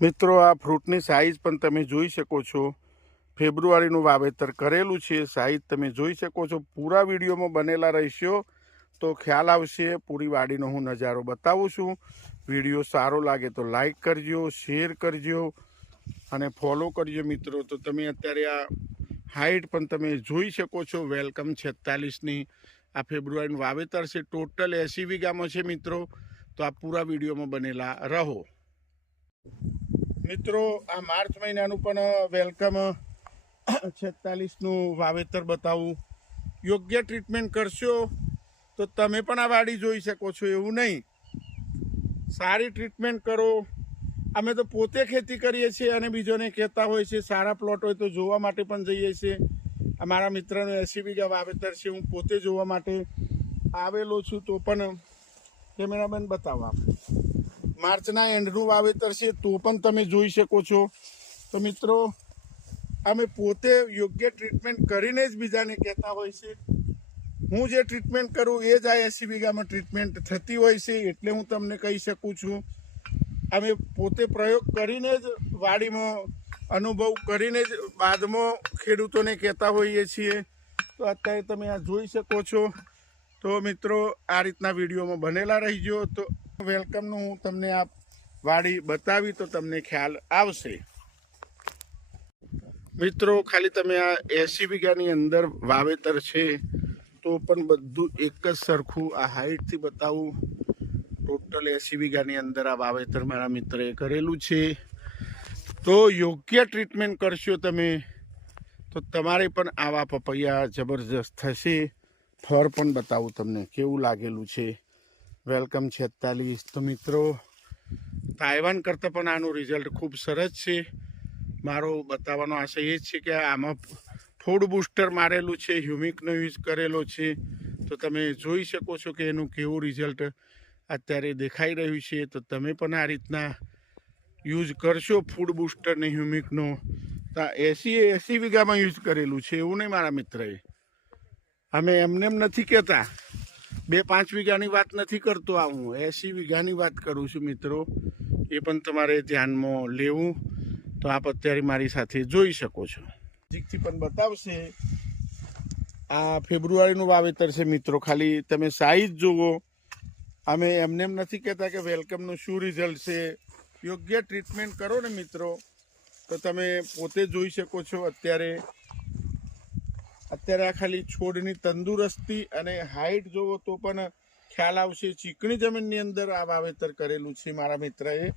મિત્રો, આ ફ્રૂટની સાઇઝ પણ તમે જોઈ શકો છો। ફેબ્રુઆરીનું વાવેતર કરેલું છે। સાઇઝ તમે જોઈ શકો છો। પૂરા વિડીયોમાં બનેલા રહેશો તો ખ્યાલ આવશે। પૂરી વાડીનો હું નજારો બતાવું છું। વિડીયો સારો લાગે તો લાઈક કરજો, શેર કરજો અને ફોલો કરજો મિત્રો। તો તમે અત્યારે આ હાઈટ પણ તમે જોઈ શકો છો। વેલકમ 46ની આ ફેબ્રુઆરીનું વાવેતર છે। ટોટલ 80 વીઘામાં છે મિત્રો। તો આ પૂરા વિડીયોમાં બનેલા રહો મિત્રો। આ માર્ચ મહિનાનું પણ વેલકમ 46નું વાવેતર બતાવું। યોગ્ય ટ્રીટમેન્ટ કરશો તો તમે પણ આ વાડી જોઈ શકો છો। એવું નહીં, સારી ટ્રીટમેન્ટ કરો। અમે તો પોતે ખેતી કરીએ છીએ અને બીજોને કહેતા હોય છે। સારા પ્લોટ હોય તો જોવા માટે પણ જઈએ છીએ। અમારા મિત્રનું 80 વીઘા વાવેતર છે। હું પોતે જોવા માટે આવેલો છું। તો પણ કેમેરામેન બતાવો, માર્ચના એન્ડનું વાવેતર છે તો પણ તમે જોઈ શકો છો। તો મિત્રો, અમે પોતે યોગ્ય ટ્રીટમેન્ટ કરીને જ બીજાને કહેતા હોય છે। હું જે ટ્રીટમેન્ટ કરું એ જ આ 80 વીઘામાં ટ્રીટમેન્ટ થતી હોય છે, એટલે હું તમને કહી શકું છું। અમે પોતે પ્રયોગ કરીને જ વાડીમાં અનુભવ કરીને જ બાદમાં ખેડૂતોને કહેતા હોઈએ છીએ। તો અત્યારે તમે આ જોઈ શકો છો। તો મિત્રો, આ રીતના વિડીયોમાં બનેલા રહીજો। તો વેલકમનું હું તમને આ વાડી બતાવી તો તમને ખ્યાલ આવશે મિત્રો। ખાલી તમે આ 80 વીઘાની અંદર વાવેતર છે તો પણ બધું એક જ સરખું આ હાઈટથી બતાવું। ટોટલ 80 વીઘાની અંદર આ વાવેતર મારા મિત્રએ કરેલું છે। તો યોગ્ય ટ્રીટમેન્ટ કરશો તમે તો તમારે પણ આવા પપૈયા જબરજસ્ત થશે। ફળ પણ બતાવું તમને કેવું લાગેલું છે। વેલકમ 46। તો મિત્રો, તાઇવાન કરતાં પણ આનું રિઝલ્ટ ખૂબ સરસ છે। મારો બતાવવાનો આશય એ જ છે કે આમાં ફૂડ બૂસ્ટર મારેલું છે, હ્યુમિકનો યુઝ કરેલો છે। તો તમે જોઈ શકો છો કે એનું કેવું રિઝલ્ટ અત્યારે દેખાઈ રહ્યું છે। તો તમે પણ આ રીતના યુઝ કરશો ફૂડ બૂસ્ટર ને હ્યુમિકનો। તો 80 વીઘામાં યુઝ કરેલું છે, એવું નહીં મારા મિત્રએ। અમે એમને નથી કહેતા, 2-5 વીઘાની વાત નથી કરતો આ, હું 80 વીઘાની વાત કરું છું મિત્રો। એ પણ તમારે ધ્યાનમાં લેવું। તો આપ અત્યારે મારી સાથે જોઈ શકો છો। નજીકથી પણ બતાવશે। આ ફેબ્રુઆરીનું વાવેતર છે મિત્રો। ખાલી તમે સાઈઝ જુઓ। અમે એમને એમ નથી કહેતા કે વેલકમનું શું રિઝલ્ટ છે। યોગ્ય ટ્રીટમેન્ટ કરો ને મિત્રો તો તમે પોતે જોઈ શકો છો। અત્યારે આ ખાલી છોડની તંદુરસ્તી અને હાઈટ જોવો તો પણ ખ્યાલ આવશે। ચીકણી જમીનની અંદર આ વાવેતર કરેલું છે મારા મિત્રએ।